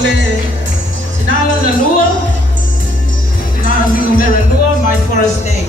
Ole Sinalo na lua, Sinalo numero lua, my first day.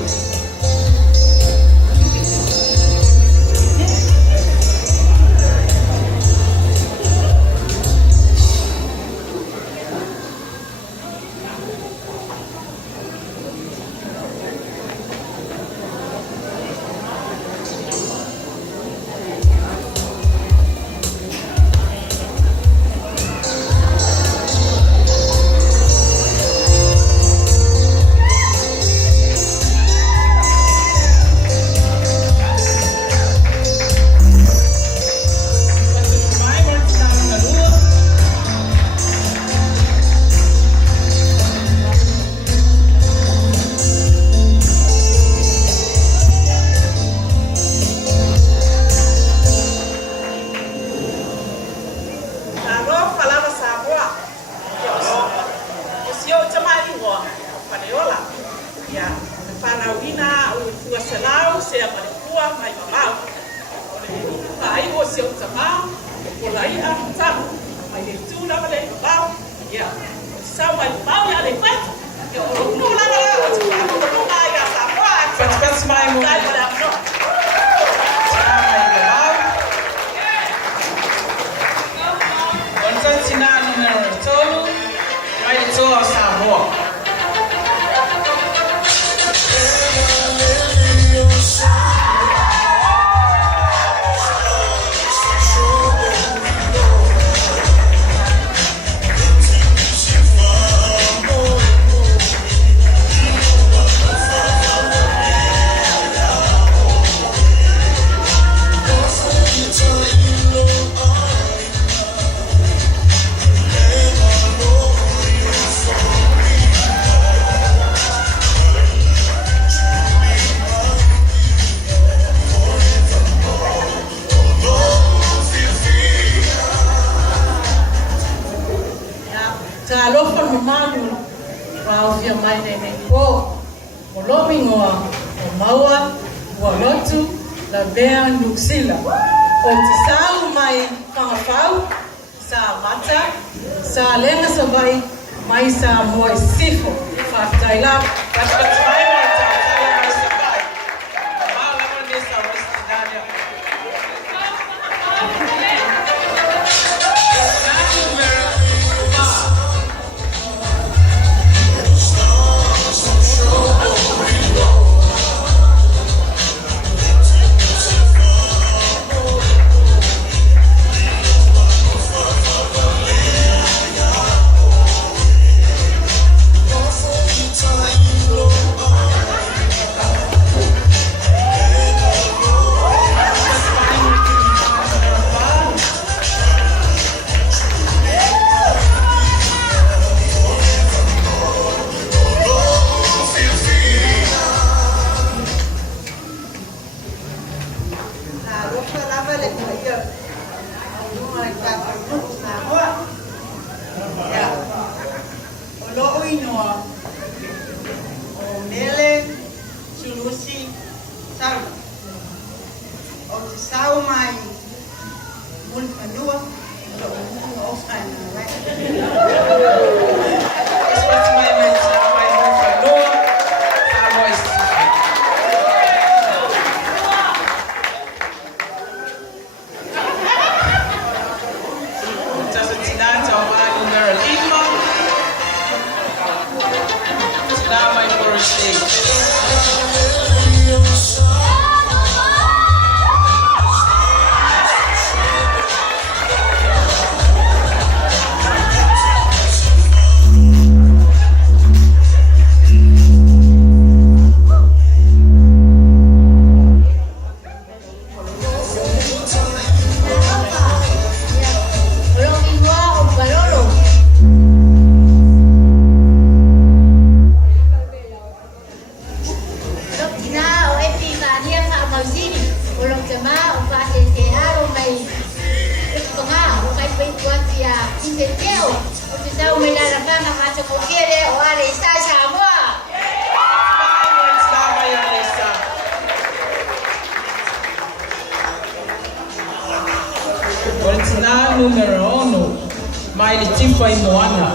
mai le tifa I moana.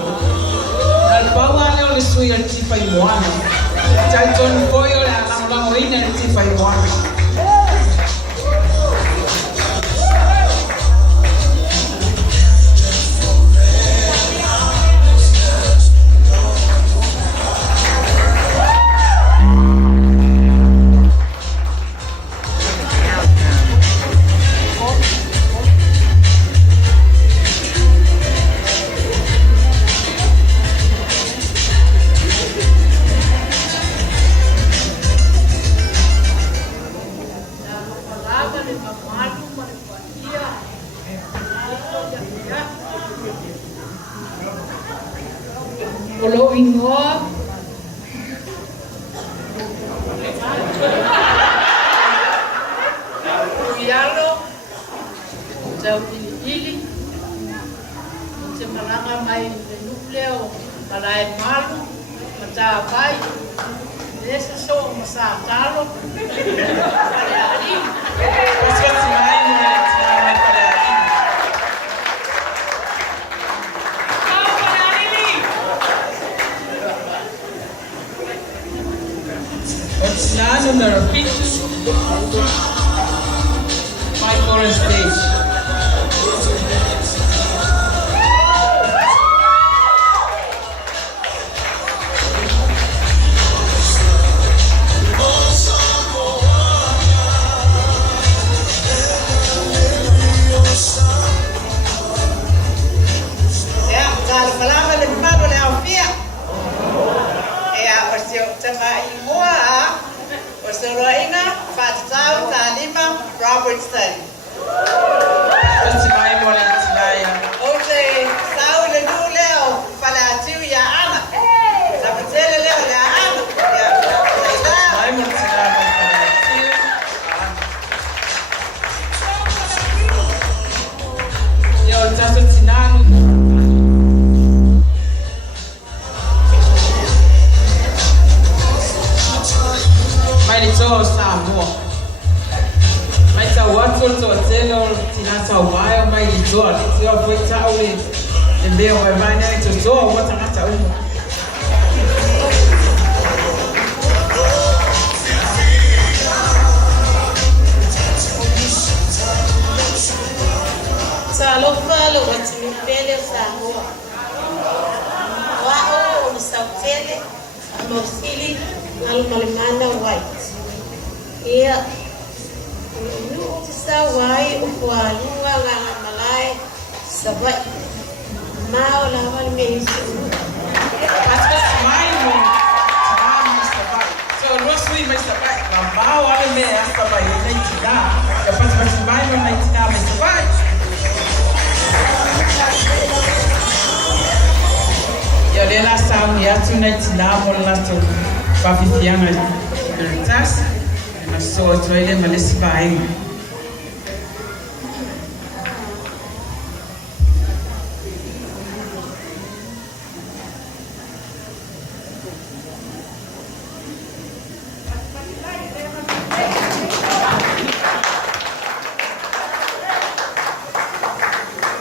Al paua leo le sui le tifa I moana. Tai tonu foi o le alango ina le tifa I moana. Olo ingo Uyalo Tau ili Te maranga mai le nukleo Malai malu Mata vai Nesa so masa talo Pale ali None on the repeat my current stage. Robert study. Ote sao le nu leo para tiu ya ana. La patele leo ya ana. Yo, taso tinanu. Mai le tō Samoa. Mai tau watu to teno tinasa wayo mai I toa tio foi tau le mea mai mai nei to toa wata ngata umo. Salo falo watu mipele Samoa. Wao usautele mosili malimana white. Yeah. Sawai ukwalunga nganga malai sabai mau lawan mesu Atas mai mo tama sabai so rosui mai sabai na mau ale me sabai nei tina dapat mai mo nei tina mai sabai ya dena sam ya tu nei tina mo la to papi fianga veritas na so toile malesibai